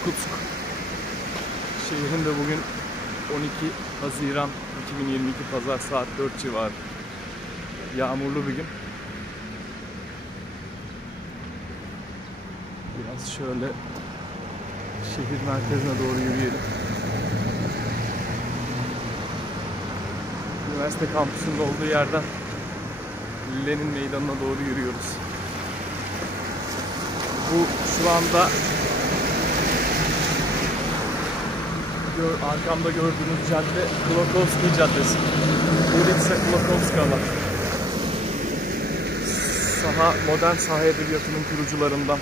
Yakutsk şehrinde bugün 12 Haziran 2022 Pazar saat 4 civarı. Yağmurlu bir gün. Biraz şöyle şehir merkezine doğru yürüyelim. Üniversite kampüsünün olduğu yerden Lenin Meydanı'na doğru yürüyoruz. Bu şu anda arkamda gördüğünüz cadde Klokovski Caddesi. Ulitsa Klokovskaya. Modern saha edebiyatının kurucularından,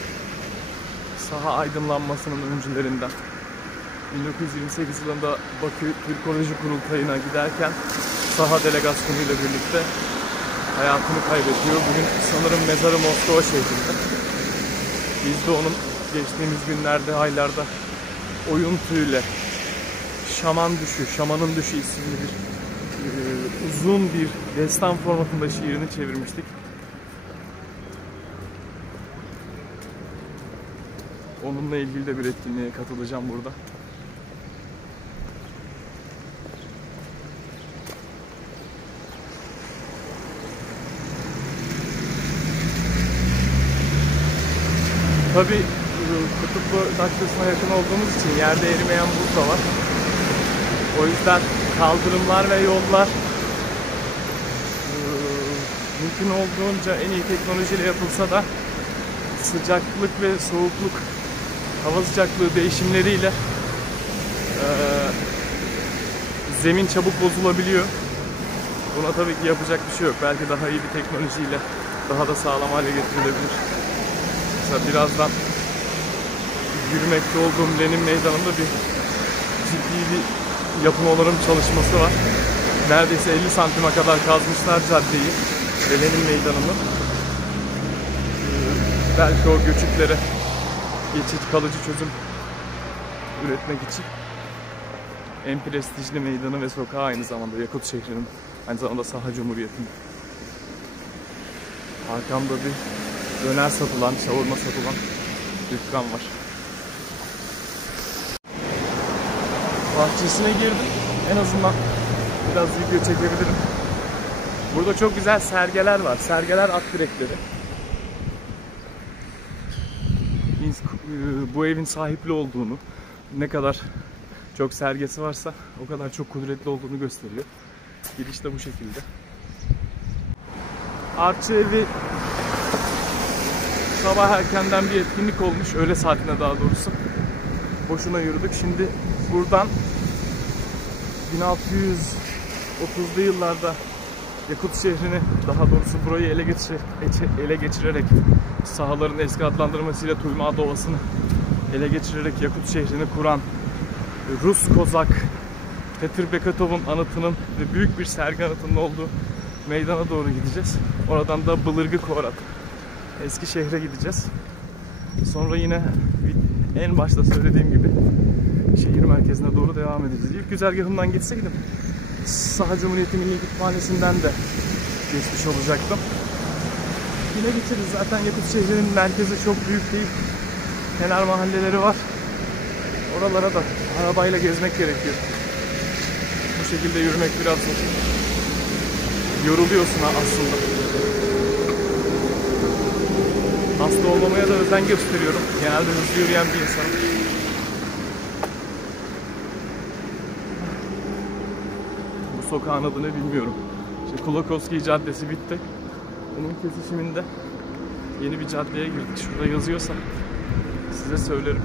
saha aydınlanmasının öncülerinden. 1928 yılında Bakü Türkoloji Kurultayı'na giderken saha delegasyonuyla birlikte hayatını kaybediyor. Bugün sanırım mezarı Moskova şehrinde. Biz de onun geçtiğimiz günlerde, aylarda Oyuntuyla Şamanın Düşü isimli bir uzun bir destan formatında şiirini çevirmiştik. Onunla ilgili de bir etkinliğe katılacağım burada. Tabii kutuplu taşlasına yakın olduğumuz için yerde erimeyen buz da var. O yüzden kaldırımlar ve yollar mümkün olduğunca en iyi teknolojiyle yapılsa da sıcaklık ve soğukluk, hava sıcaklığı değişimleriyle zemin çabuk bozulabiliyor. Buna tabii ki yapacak bir şey yok. Belki daha iyi bir teknolojiyle daha da sağlam hale getirilebilir. Mesela birazdan yürümekte olduğum Lenin Meydanı'nda ciddi bir yapım onarım çalışması var. Neredeyse 50 santime kadar kazmışlar caddeyi ve Lenin Meydanı'nı. Belki o göçüklere geçici kalıcı çözüm üretmek için en prestijli meydanı ve sokağı aynı zamanda Yakut şehrinin, aynı zamanda saha cumhuriyetinin. Arkamda bir döner satılan, şavurma satılan dükkan var. Bahçesine girdim. En azından biraz video çekebilirim. Burada çok güzel sergeler var. Sergeler at direkleri. Bu evin sahipli olduğunu, ne kadar çok sergisi varsa o kadar çok kudretli olduğunu gösteriyor. Giriş de bu şekilde. Artçı evi sabah erkenden bir etkinlik olmuş. Öğle saatine daha doğrusu. Boşuna yürüdük. Şimdi buradan 1630'lu yıllarda Yakut şehrini, daha doğrusu burayı ele geçirerek sahaların eski adlandırmasıyla Tuymağ Ovası'nı ele geçirerek Yakut şehrini kuran Rus Kozak Petr Beketov'un anıtının ve büyük bir sergi anıtının olduğu meydana doğru gideceğiz. Oradan da Bılırgı Korat, eski şehre gideceğiz. Sonra yine en başta söylediğim gibi şehir merkezine doğru devam edeceğiz. İlk güzergahımdan gitseydim Saha Cumhuriyeti Milli Kütüphanesi'nden de geçmiş olacaktım. Yine geçeriz. Zaten Yakut şehrinin merkezi çok büyük değil. Kenar mahalleleri var. Oralara da arabayla gezmek gerekiyor. Bu şekilde yürümek biraz zor. Yoruluyorsun aslında. Hasta olmamaya da özen gösteriyorum. Genelde hızlı yürüyen bir insanım. Bu sokağın adını bilmiyorum. İşte Klokovski Caddesi bitti. Bunun kesişiminde yeni bir caddeye girdik. Şurada yazıyorsa size söylerim.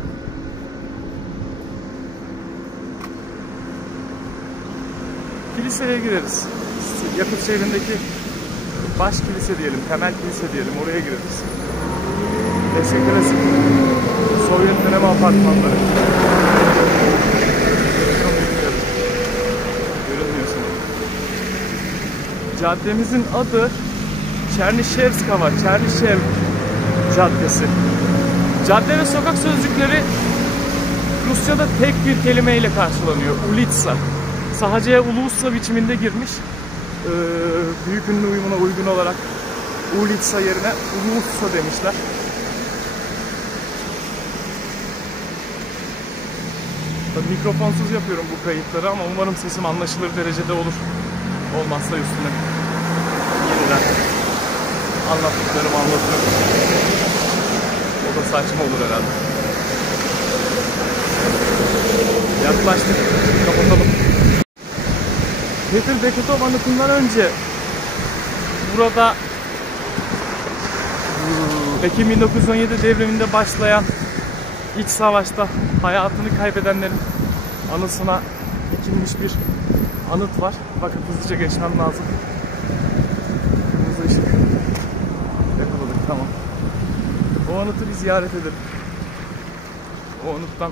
Kiliseye gireriz. Yakut şehrindeki baş kilise diyelim, temel kilise diyelim. Oraya gireriz. Eski klasik Sovyet dönemi apartmanları. Görünmüyorsun. Caddemizin adı Çernişevska, Çernişev Caddesi. Cadde ve sokak sözcükleri Rusça'da tek bir kelimeyle karşılanıyor. Ulitsa. Sahacaya Ulussa biçiminde girmiş. Büyük ünlü uyumuna uygun olarak Ulitsa yerine Ulussa demişler. Tabii mikrofonsuz yapıyorum bu kayıtları ama umarım sesim anlaşılır derecede olur. Olmazsa üstüne yeniden anlattıklarımı anlatırım. O da saçma olur herhalde. Yaklaştık. Kapatalım. Peter Beketov anıtından önce burada Ekim 1917 devriminde başlayan iç savaşta hayatını kaybedenlerin anısına dikilmiş bir anıt var. Bakın hızlıca geçmem lazım. Kırmızı ışık. Yakaladık, tamam. O anıtı bir ziyaret edelim. O anıttan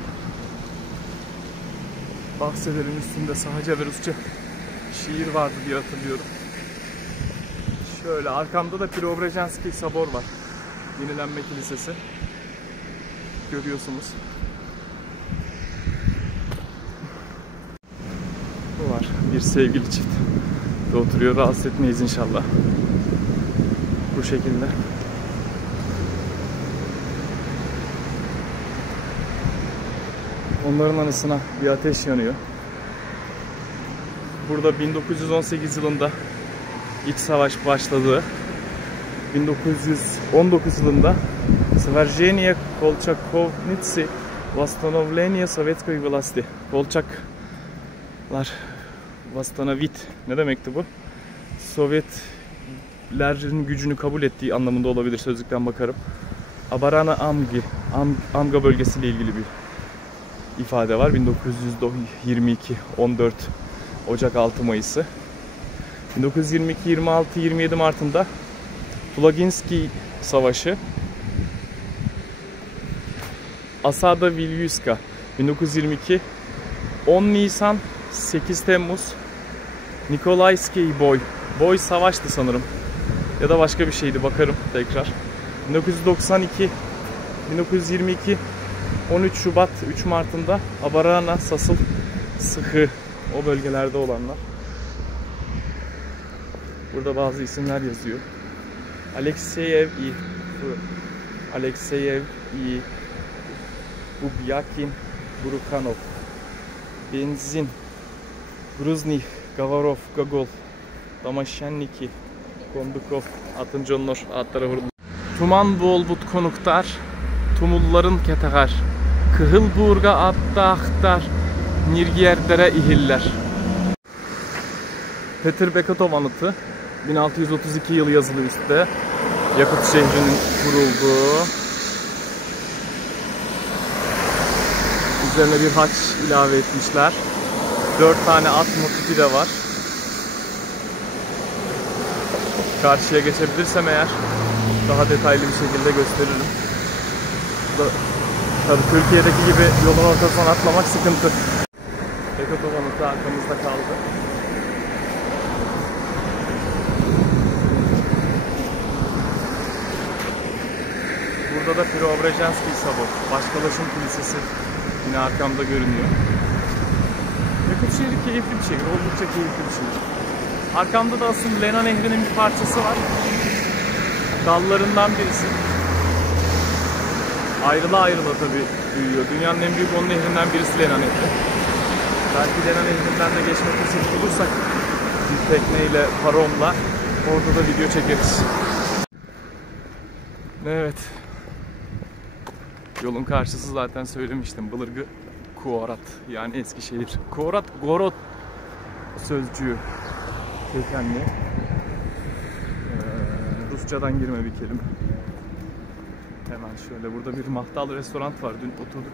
bahsedelim. Üstünde Sahaca ve Rusça şiir vardı diye hatırlıyorum. Şöyle arkamda da Preobrazhenskiy Sabor var. Yenilenme Kilisesi. Görüyorsunuz. Bu var. Bir sevgili çift de oturuyor. Rahatsız etmeyiz inşallah. Bu şekilde. Onların anısına bir ateş yanıyor. Burada 1918 yılında iç savaş başladı. 1919 yılında Svержение Kolchakovniцы Восстановление Советской власти. Kolçaklar Восстановит. Ne demekti bu? Sovyetlerin gücünü kabul ettiği anlamında olabilir, sözlükten bakarım. Abarana Amga bölgesiyle ilgili bir ifade var. 1922 14 Ocak 6 Mayıs'ı. 1922 26 27 Mart'ında Tulaginski Savaşı. Asada Vilyuska 1922 10 Nisan 8 Temmuz Nikolayskiy Boy savaştı sanırım. Ya da başka bir şeydi, bakarım tekrar. 1992 1922 13 Şubat 3 Mart'ında Abarana Sasıl Sıhı, o bölgelerde olanlar. Burada bazı isimler yazıyor. Alekseyev I Bubyakin Burukhanov Benzin Gruznih Gavarov Gogol Damasheniki Kondukov Atıncı Onur Atlara vurdu. Tuman Bolbut Konuktar Tumulların Ketegar Kıhıl Burga Attahtar Nirgiyerdere İhiller. Peter Beketov anıtı 1632 yılı yazılı üstte. Yakut şehrinin kurulduğu. Üzerine bir haç ilave etmişler. 4 tane at motifi de var. Karşıya geçebilirsem eğer daha detaylı bir şekilde gösteririm. Tabii Türkiye'deki gibi yolun ortasından atlamak sıkıntı. Beketov anıtı arkamızda kaldı. Burada da Preobrazhenskiy Sabor, Başkalaşım Kilisesi yine arkamda görünüyor. Yakut şehri keyifli bir şehir, oldukça keyifli bir şehir. Arkamda da aslında Lena Nehri'nin bir parçası var. Dallarından birisi. Ayrıla tabii büyüyor. Dünyanın en büyük 10 nehrinden birisi Lena Nehri. Belki Lena Nehri'nden de geçme fırsatı bulursak bir tekneyle, paromla orada da video çekeriz. Evet. Yolun karşısı zaten söylemiştim. Bılırgı Kuorat, yani Eskişehir. Kuorat, Gorod sözcüğü kökenli. Rusçadan girme bir kelime. Hemen şöyle, burada bir mahtal restoran var. Dün oturduk,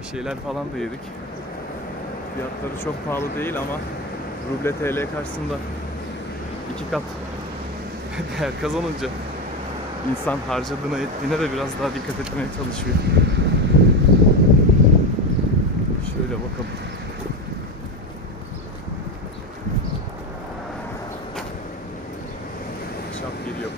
bir şeyler falan da yedik. Fiyatları çok pahalı değil ama ruble TL karşısında 2 kat değer kazanınca İnsan harcadığına ettiğine de biraz daha dikkat etmeye çalışıyor. Şöyle bakalım. Şap geliyor.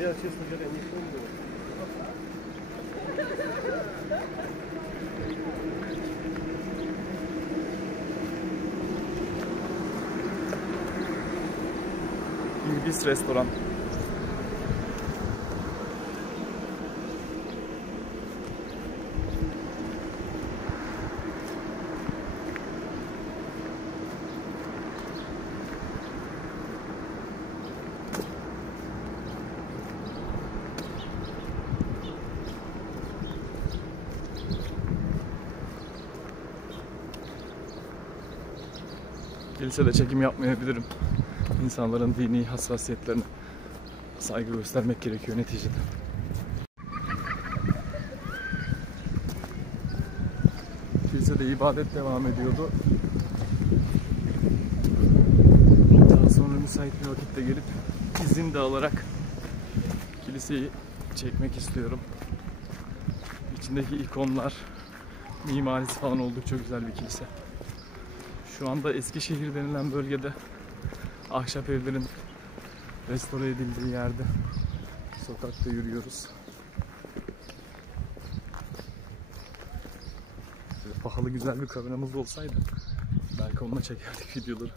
Я, честно говоря, не помню. Ibis Restoran. Kilisede çekim yapmayabilirim. İnsanların dini hassasiyetlerine saygı göstermek gerekiyor neticede. Kilisede ibadet devam ediyordu. Daha sonra müsait bir vakitte gelip izin de alarak kiliseyi çekmek istiyorum. İçindeki ikonlar, mimarisi falan oldukça güzel bir kilise. Şu anda Eskişehir denilen bölgede ahşap evlerin restore edildiği yerde sokakta yürüyoruz. Böyle pahalı güzel bir kameramız olsaydı belki onunla çekerdik videoları.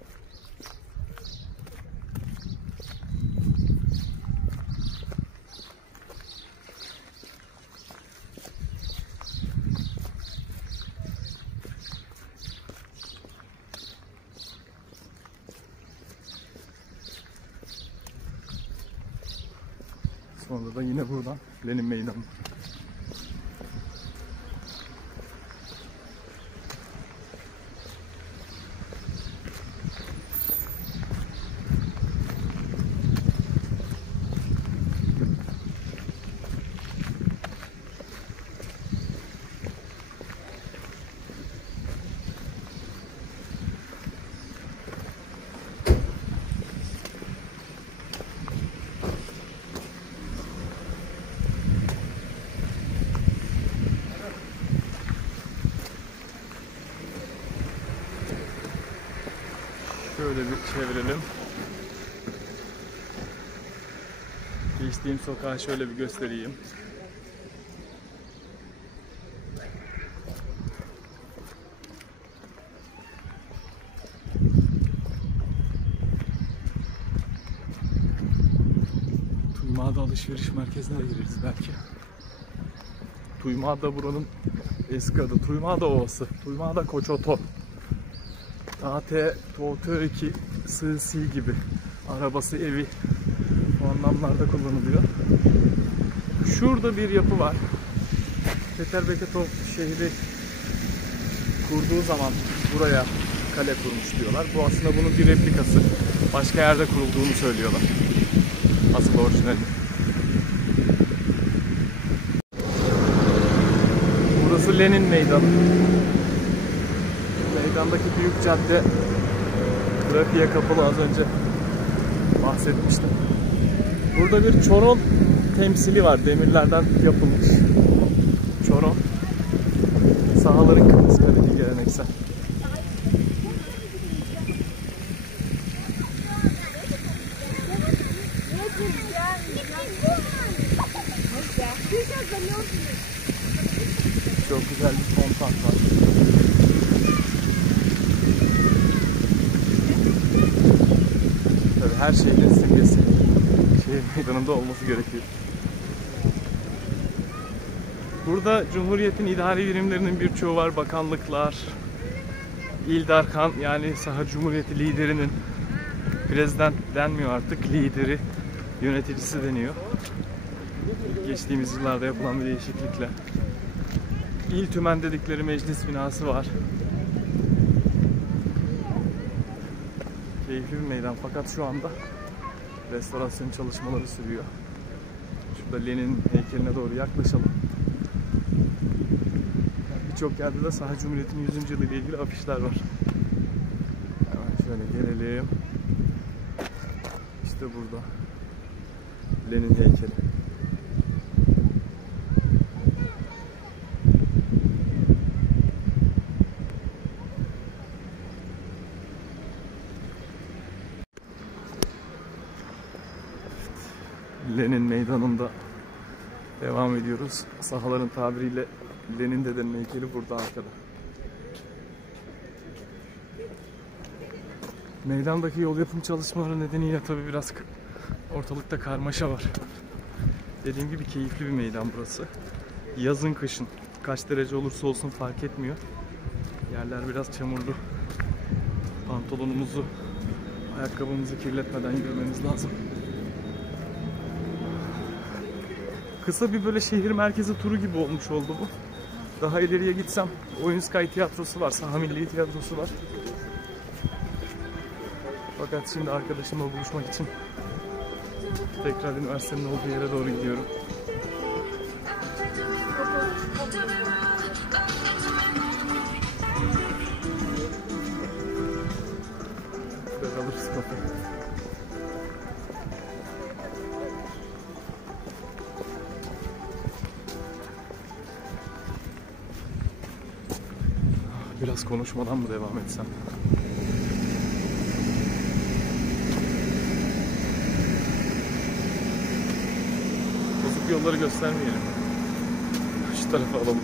Sonra da yine buradan Lenin Meydanı. Şöyle bir çevirelim. Geçtiğim sokağı şöyle bir göstereyim. Tuymağda alışveriş merkezine gireriz belki. Tuymağda buranın eski adı. Tuymağda Ovası. Tuymağda Koçoto. AT-2 sığ gibi arabası, evi o anlamlarda kullanılıyor. Şurada bir yapı var. Peterbeketov şehri kurduğu zaman buraya kale kurmuş diyorlar. Bu aslında bunun bir replikası. Başka yerde kurulduğunu söylüyorlar. Asıl orijinali. Burası Lenin Meydanı. Meydandaki büyük cadde trafiğe kapalı, az önce bahsetmiştim. Burada bir çoron temsili var. Demirlerden yapılmış. Çoron. Sahaların kırmızı kaleli geleneksel. Çok güzel bir fontan var. Tabii her şeyin simgesi şehir meydanında olması gerekiyor. Burada Cumhuriyet'in idari birimlerinin birçoğu var. Bakanlıklar, İldarkan yani Saha Cumhuriyeti liderinin, prezident denmiyor artık, lideri, yöneticisi deniyor. Geçtiğimiz yıllarda yapılan bir değişiklikle. İl tümen dedikleri meclis binası var. Keyifli bir meydan fakat şu anda restorasyon çalışmaları sürüyor. Şurada Lenin heykeline doğru yaklaşalım. Birçok yerde de Saha Cumhuriyeti'nin 100. yılı ile ilgili afişler var. Hemen şöyle gelelim. İşte burada Lenin heykeli. Lenin Meydanı'nda devam ediyoruz. Sahaların tabiriyle Lenin dedenin heykeli burada arkada. Meydandaki yol yapım çalışmaları nedeniyle tabii biraz Ortalıkta karmaşa var. Dediğim gibi keyifli bir meydan burası. Yazın kışın kaç derece olursa olsun fark etmiyor. Yerler biraz çamurlu. Pantolonumuzu, ayakkabımızı kirletmeden yürümemiz lazım. Kısa bir böyle şehir merkezi turu gibi olmuş oldu bu. Daha ileriye gitsem Oyunskay Tiyatrosu var, Saha Milli Tiyatrosu var. Fakat şimdi arkadaşımla buluşmak için tekrar üniversitenin olduğu yere doğru gidiyorum. Biraz alırız kafe. Biraz konuşmadan mı devam etsem? Bozuk yolları göstermeyelim. Şu tarafa alalım.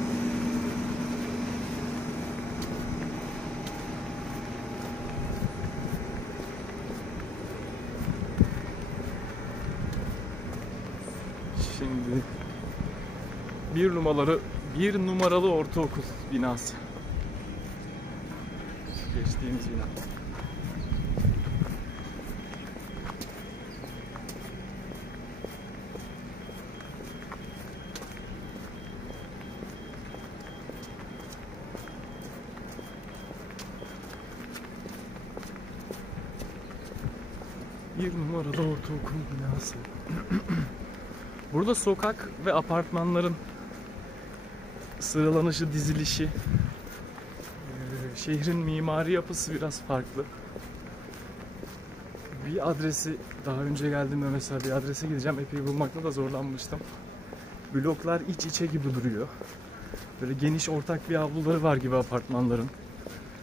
Şimdi bir numaralı ortaokul binası. Geçtiğimiz bina. Bir numaralı ortaokul binası. Burada sokak ve apartmanların sıralanışı, dizilişi, şehrin mimari yapısı biraz farklı. Bir adresi, daha önce geldiğimde mesela bir adrese gideceğim, epey bulmakta da zorlanmıştım. Bloklar iç içe gibi duruyor. Böyle geniş ortak bir avluları var gibi apartmanların.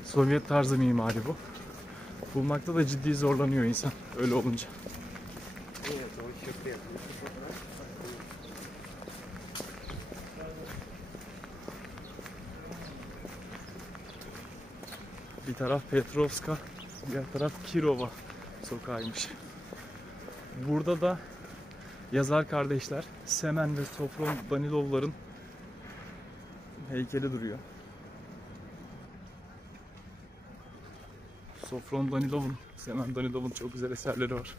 Sovyet tarzı mimari bu. Bulmakta da ciddi zorlanıyor insan öyle olunca. Bir taraf Petrovska, diğer taraf Kirova sokağıymış. Burada da yazar kardeşler Semen ve Sofron Danilovların heykeli duruyor. Sofron Danilov'un, Semen Danilov'un çok güzel eserleri var.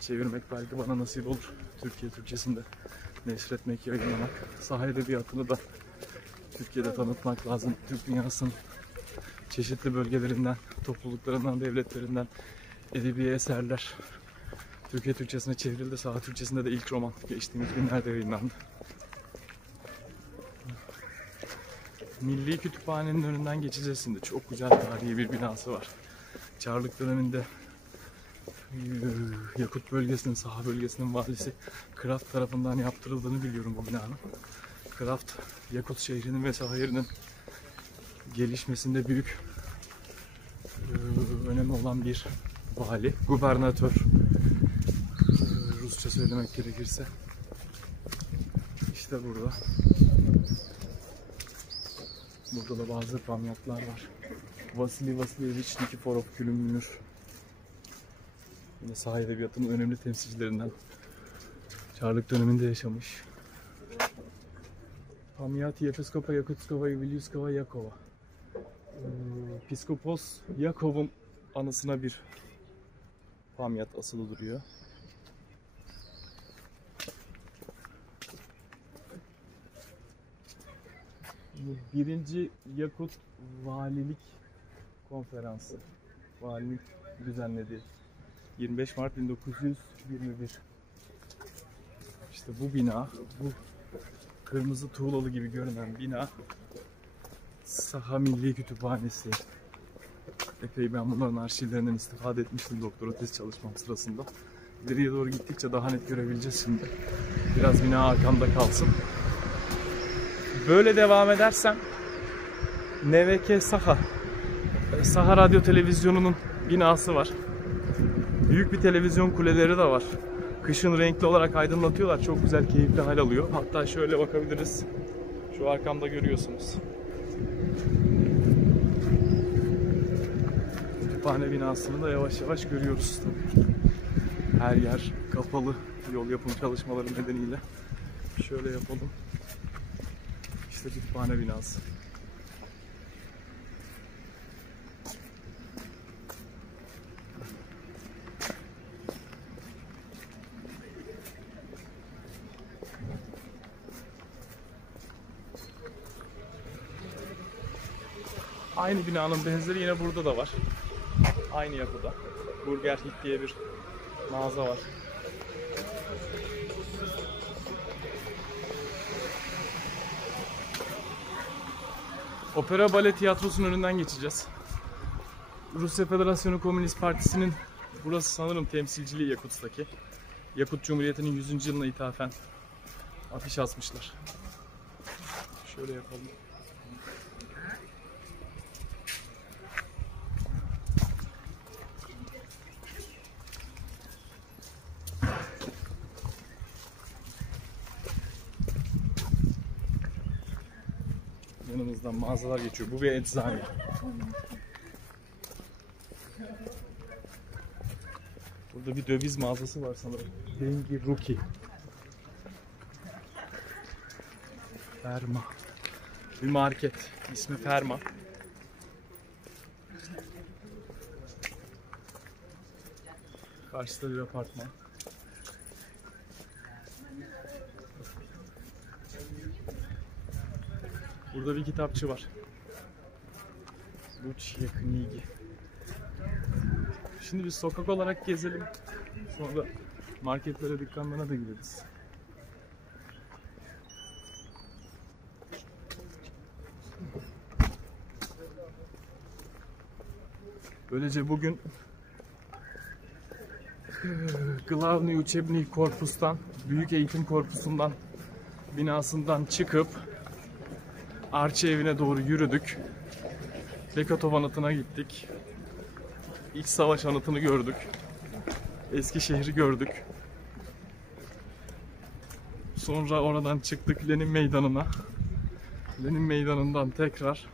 Çevirmek belki bana nasip olur. Türkiye Türkçesinde neşretmek, yayınlamak. Saha edebiyatını da Türkiye'de tanıtmak lazım. Türk dünyasının çeşitli bölgelerinden, topluluklarından, devletlerinden edebi eserler Türkiye Türkçesine çevrildi. Saha Türkçesinde de ilk roman geçtiğimiz günlerde yayınlandı. Milli Kütüphane'nin önünden geçeceğiz şimdi. Çok güzel tarihi bir binası var. Çarlık döneminde Yakut bölgesinin, Saha bölgesinin valisi Kraft tarafından yaptırıldığını biliyorum bu binanın. Kraft, Yakut şehrinin ve Saha yerinin gelişmesinde büyük önemi olan bir vali, gubernatör, Rusça söylemek gerekirse. İşte burada. Burada da bazı pamyatlar var. Vasili Vasilievich Nikiforov Külünmünür. Yine Saha edebiyatının önemli temsilcilerinden. Çarlık döneminde yaşamış. Pamyat Yepiskopa Yakutskova Yuliuskova Yakova. Piskopos Yakov'un anısına bir pamyat asılı duruyor. Birinci Yakut Valilik Konferansı. Valilik düzenledi. 25 Mart 1921. İşte bu bina, bu kırmızı tuğlalı gibi görünen bina Saha Milli Kütüphanesi. Epey ben bunların arşivlerinden istifade etmiştim doktora tez çalışmam sırasında. İleriye doğru gittikçe daha net görebileceğiz şimdi. Biraz bina arkamda kalsın. Böyle devam edersem NVK Saha, Saha Radyo Televizyonu'nun binası var. Büyük bir televizyon kuleleri de var. Kışın renkli olarak aydınlatıyorlar. Çok güzel, keyifli hal alıyor. Hatta şöyle bakabiliriz. Şu arkamda görüyorsunuz. Kütüphane binasını da yavaş yavaş görüyoruz tabii. Her yer kapalı yol yapım çalışmaları nedeniyle. Şöyle yapalım. İşte kütüphane binası. Aynı binanın benzeri yine burada da var. Aynı yapıda. Burger Hit diye bir mağaza var. Opera Bale Tiyatrosu'nun önünden geçeceğiz. Rusya Federasyonu Komünist Partisi'nin burası sanırım temsilciliği Yakutsk'taki. Yakut Cumhuriyeti'nin 100. yılına ithafen afiş asmışlar. Şöyle yapalım. Yanımızdan mağazalar geçiyor. Bu bir eczane. Burada bir döviz mağazası var sanırım. Dengi Ruki. Ferma. Bir market. İsmi Ferma. Karşıda bir apartman. Burada bir kitapçı var. Lucia Knigi. Şimdi biz sokak olarak gezelim. Sonra marketlere, dükkanlara da gideriz. Böylece bugün Glavny Uchebny Korpus'tan, Büyük Eğitim Korpusu'ndan, binasından çıkıp Arçi evine doğru yürüdük. Bekatov anıtına gittik. İç savaş anıtını gördük. Eskişehir'i gördük. Sonra oradan çıktık Lenin Meydanı'na. Lenin Meydanı'ndan tekrar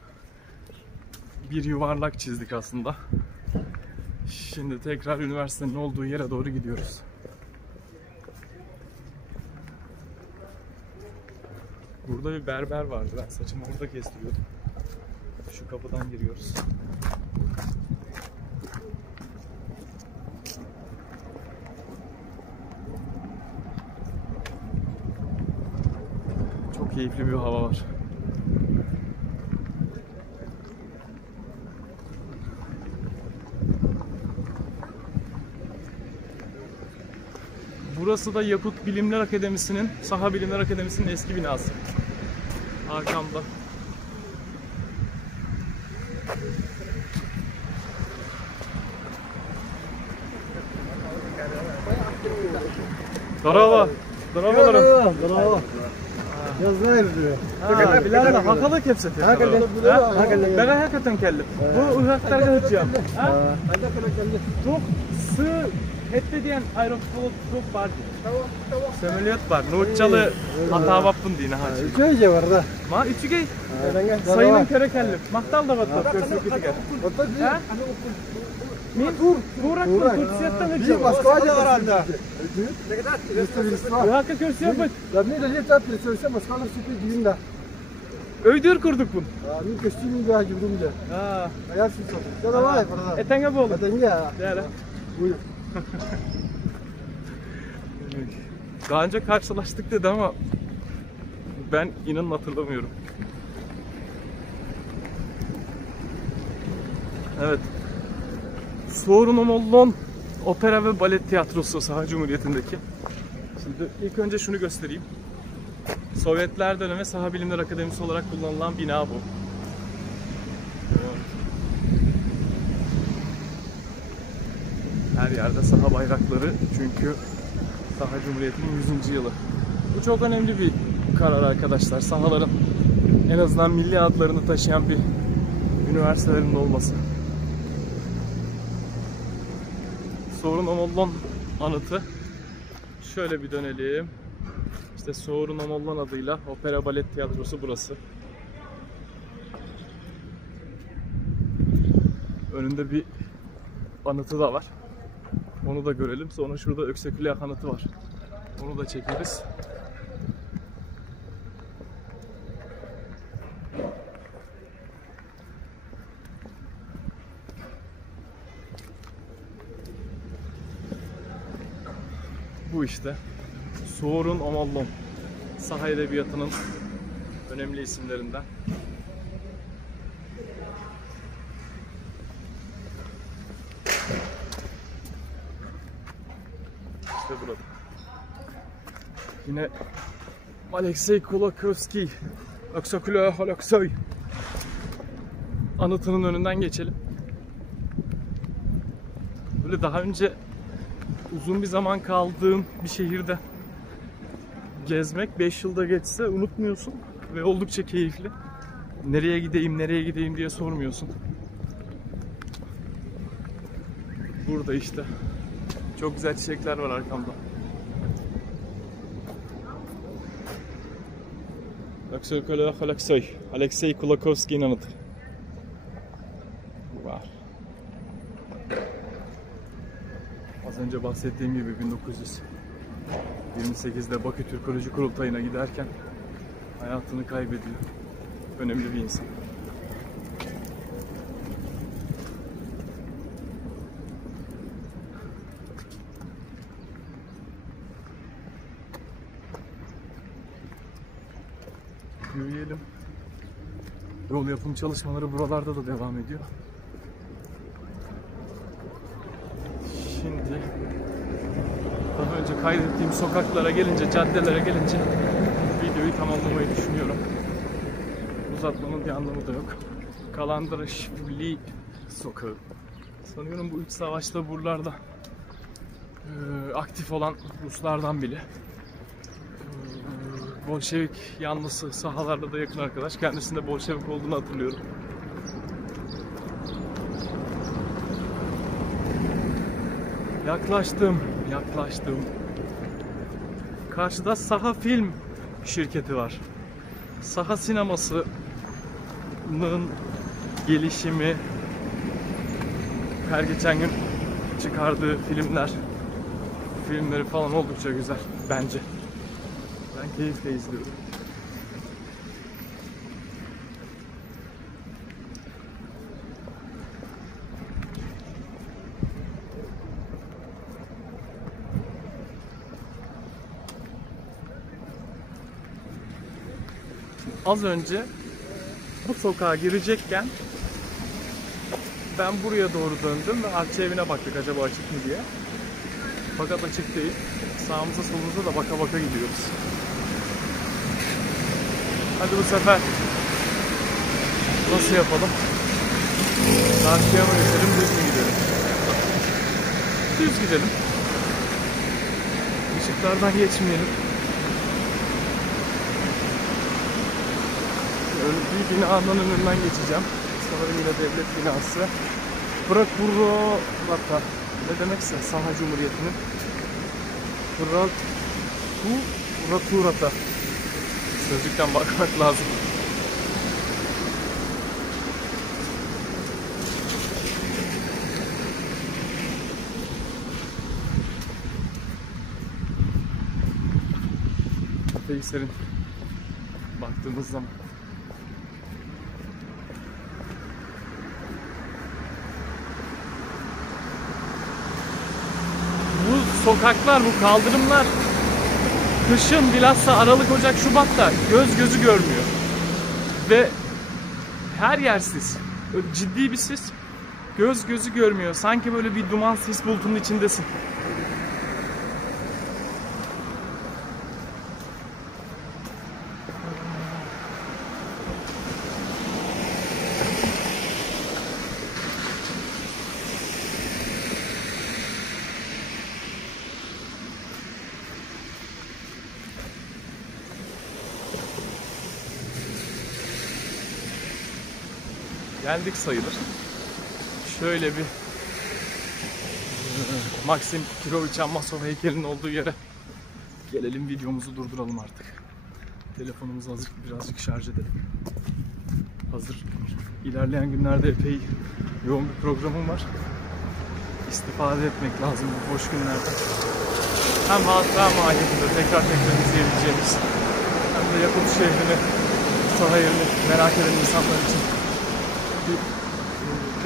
bir yuvarlak çizdik aslında. Şimdi tekrar üniversitenin olduğu yere doğru gidiyoruz. Burada bir berber vardı. Ben saçımı orada kestiriyordum. Şu kapıdan giriyoruz. Çok keyifli bir hava var. Burası da Yakut Bilimler Akademisi'nin, Saha Bilimler Akademisi'nin eski binası. Arkamda. Здорово. Здорово. Здорово. Я знаю diyor. Bilal'le hakalı kepse tekrar. Ben hakikaten kellim. Bu Irak'ta hıçacağım. Ben de kelli. Çok sığ hette diyen aeroflot çok var. Sömüliyot var. Nurçalı hata vapın dine hacı. Üçüge var da. Ma üçüge. Sayının köre kellim. Mahtal da vatlar. Körsük bitiger. Ha? Min Turak mı? Türkçe'den hıçacağım. Bir Moskva'da var anda. Irak'a körsü yapın. Ya ne de yeter söylese Moskva'da süper düğünde. Öydür kurduk bunu. Min kostümü bir hacı durumda. Ha. Ayar şu satın. Ya da var burada. Etenge bu oğlum. Etenge ya. Değerli. Buyur. Daha önce karşılaştık dedi ama ben inanın hatırlamıyorum. Evet. Soğrunomollon Opera ve Balet Tiyatrosu Saha Cumhuriyeti'ndeki. Şimdi ilk önce şunu göstereyim. Sovyetler dönemi Saha Bilimler Akademisi olarak kullanılan bina bu. Her yerde saha bayrakları çünkü Saha Cumhuriyeti'nin 100. yılı. Bu çok önemli bir karar arkadaşlar. Sahaların en azından milli adlarını taşıyan bir üniversitelerin olması. Soğrunomollon anıtı. Şöyle bir dönelim. İşte Soğrunomollon adıyla Opera Balet Tiyatrosu burası. Önünde bir anıtı da var. Onu da görelim. Sonra şurada Öksekülak anıtı var. Onu da çekeriz. Bu işte. Soğur'un Omollon. Saha edebiyatının önemli isimlerinden. İşte burada. Yine Alexey Kulakovsky, Öksekülak Alexey anıtının önünden geçelim. Böyle daha önce uzun bir zaman kaldığım bir şehirde gezmek 5 yılda geçse unutmuyorsun ve oldukça keyifli. Nereye gideyim diye sormuyorsun. Burada işte çok güzel çiçekler var arkamda. Öksekülak Alexey, Alexey Kulakovsky'nin anıtı. Var. Az önce bahsettiğim gibi 1928'de Bakü Türkoloji Kurultayı'na giderken hayatını kaybediyor. Önemli bir insan. Yürüyelim. Yol yapım çalışmaları buralarda da devam ediyor. Şimdi daha önce kaydettiğim sokaklara gelince, caddelere gelince videoyu tamamlamayı düşünüyorum. Uzatmanın bir anlamı da yok. Kalandrashvili sokağı. Sanıyorum bu iç savaşta buralarda aktif olan Ruslardan biri. Bolşevik yanlısı, sahalarda da yakın arkadaş. Kendisinde Bolşevik olduğunu hatırlıyorum. Yaklaştım. Karşıda Saha Film şirketi var. Saha sinemasının gelişimi, her geçen gün çıkardığı filmleri falan oldukça güzel bence. Ben keyifle izliyorum. Az önce bu sokağa girecekken ben buraya doğru döndüm ve Arçevi'ne baktık acaba açık mı diye. Fakat açık değil. Sağımıza solumuza da baka baka gidiyoruz. Hadi bu sefer nasıl yapalım? Karşıya mı geçelim, düz mü gidelim? Düz gidelim. Işıklardan geçmeyelim. Öyle bir binanın önünden geçeceğim. Sanırım yine devlet binası. Prokuratura. Ne demekse Saha Cumhuriyeti'nin Prokuratura. Sözlükten bakmak lazım. Epey serin baktığımız zaman. Bu sokaklar, bu kaldırımlar kışın bilhassa Aralık, Ocak, Şubat'ta gözü görmüyor. Ve her yer sis. Ciddi bir sis. Gözü görmüyor. Sanki böyle bir duman sis bulutunun içindesin. Geldik sayılır. Şöyle bir Maxim Kirovich Ammasov heykelinin olduğu yere gelelim, videomuzu durduralım artık. Telefonumuzu birazcık şarj edelim. Hazır ilerleyen günlerde epey yoğun bir programım var. istifade etmek lazım bu boş günlerde. Hem hatıra mahiyetinde tekrar izleyebileceğimiz hem de Yakut şehrini, sahilini merak eden insanlar için bir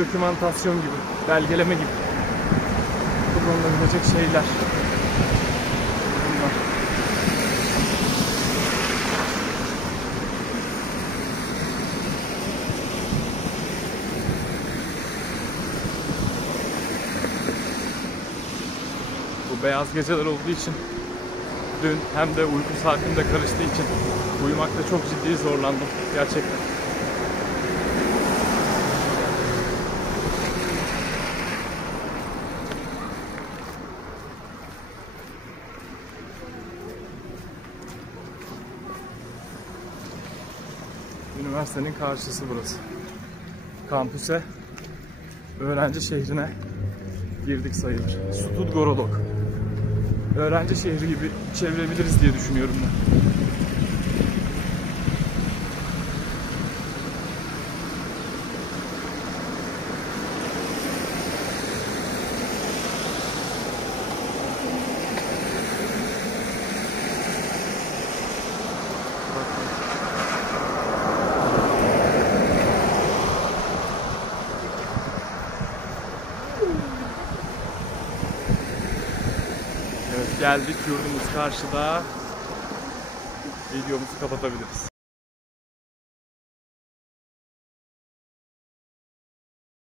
dokümantasyon gibi, belgeleme gibi kullanılabilecek şeyler. Bunlar. Bu beyaz geceler olduğu için dün hem de uyku saatim de karıştığı için uyumakta çok ciddi zorlandım gerçekten. Üniversitenin karşısı burası. Kampüse, öğrenci şehrine girdik sayılır. Studgorolog. Öğrenci şehri gibi çevirebiliriz diye düşünüyorum ben. Evet, geldik, yurdumuz karşıda. Videomuzu kapatabiliriz.